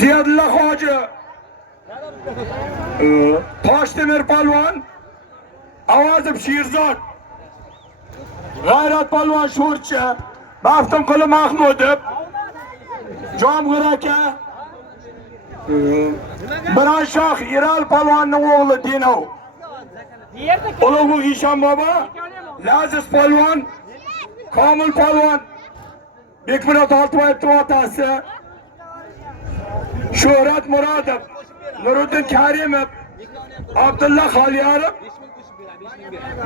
Ziyadulla Hoji, Toshtemir Palvon, Avazov Sherzod, G'ayrat Palvon Sho'rchi, Maftunquli Mahmudov, Jomg'ir aka, Bironshoh Iral Palvonning o'g'li Dinov, Ulug'bek Ishon bobo, Laziz Palvon, Komil Palvon, Bekmurod Oltiboyevning otasi, Shuhrat Murodov, Nuriddin Karimov, Abdulla Xolyorov,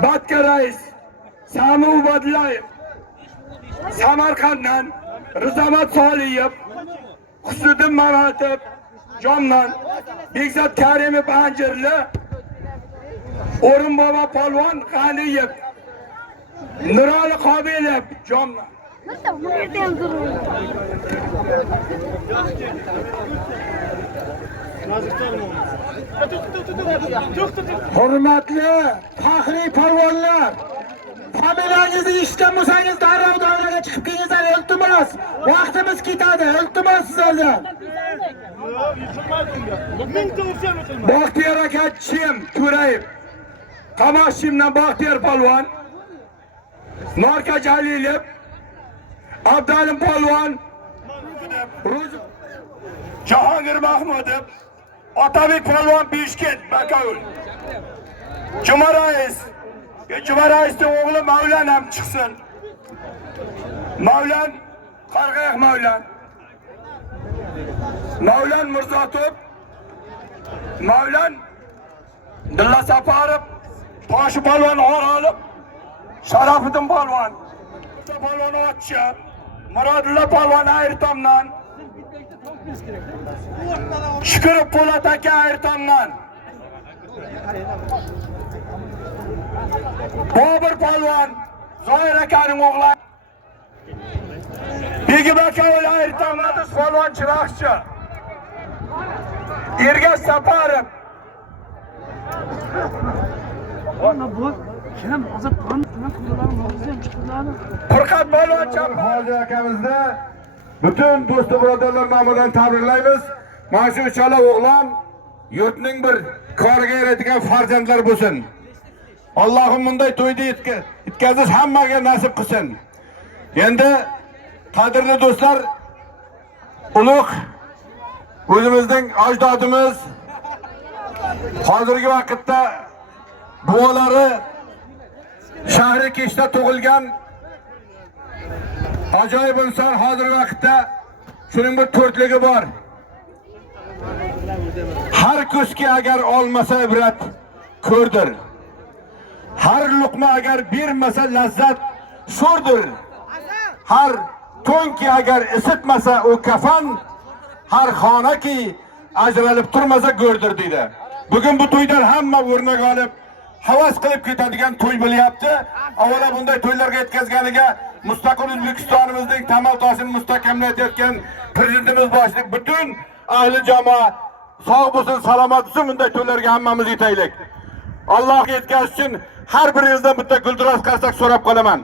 Batka rais, Sami Ubadlayev, Samarqanddan Rizomat Soliyev, Husniddin Mamatov, Jomdan, Bekzod Karimov Anjirli, O'rinbobo Palvon G'aniyev, Nurali Qobilov, Jomdan. Hurmatli faxriy polvonlar, familiyangizni eshitgan bo'lsangiz darrov doiraga chiqib kelingizlar, iltimos. Vaqtimiz ketadi, iltimos sizlardan. Baxtiyor aka Chim To'rayev, Qamashimdan Baxtiyor polvon, Norka Jalilov, Abdalim polvon, Jahongir Mahmudov, Otabek polvon Bishkent Bakovul, Juma raisning o'g'li Mavlan ham chiqsin. Mavlan Qarg'ayoq Mavlan Mirzotov, Mavlan Dilla Safarov, Toshi polvon Orolov, Sharafiddin polvon, polvon Otchi, Murodilla polvon Ayrtomdan, Shukurov Po'lat aka Ayrtomdan, Bobur polvon Zoir akaning o'g'li, Begim Bakovul Ayrtomdan polvon Chiroqchi, Ergash Safarov, Furqat polvon Hoji akamizni butun do'st birodarlar nomidan tabriklaymiz. Mana shu uchala o'g'lon yurtning bir koriga yaraydigan farzandlar bo'lsin. Allohim bunday to'yda yetkazish hammaga nasib qilsin. Endi qadrli do'stlar, ulug' o'zimizning ajdodimiz hozirgi vaqtda buvalari shahri kechda tug'ilgan ajoyib inson hozirgi vaqtda shuning bir to'rtligi bor. Har ko'zki agar olmasa ibrat ko'rdir. Har luqma agar bermasa lazzat sho'rdir. Har to'nki agar isitmasa o kafan, har xonaki ajralib turmasa go'rdir deydi. Bugun bu to'ydan hamma o'rnak olib havas qilib ketadigan to'y bo'lyapti. Avvalo bunday to'ylarga yetkazganiga mustaqil O'zbekistonimizning tamal toshini mustahkamlayotgan prezidentimiz boshliq butun ahli jamoa sog' bo'lsin, salomat bo'lsin, bunday to'ylarga hammamiz yetaylik. Allohga yetkazish uchun har biringizdan bitta guldiroz qarsak so'rab qolaman.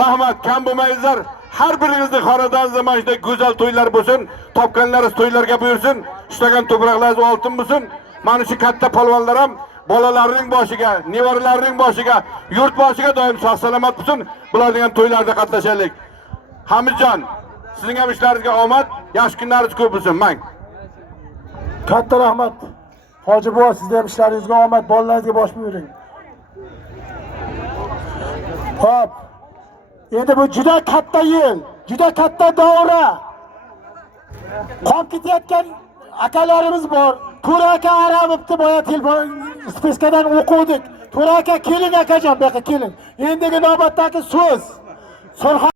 Rahmat, kam bo'lmaysizlar. Har biringizning xonadoningizda mana shunday go'zal to'ylar bo'lsin, topganlaringiz to'ylarga buyursin, ishlagan to'proqlaringiz oltin bo'lsin. Mana shu katta polvonlar ham bolalarining boshiga, nevaralarining boshiga, yurt boshiga doim sog' salomat bo'lsin. Bular degan to'ylarda qatnashaylik. Hamidjon, sizning ham ishlaringizga omad, yaxshi kunlaringiz ko'p bo'lsin. Mang. Katta rahmat. Hoji buva, sizning ham ishlaringizga omad, bolalaringizga bosh buyuring. Xo'p. Endi bu juda katta yil, juda katta davra. Qolib ketayotgan akalarimiz bor. To'ra aka Arabovni boya telefon spiskadan o'quvdik. To'ra aka keling akajon, bu yoqqa keling. Endigi navbatdagi so'z.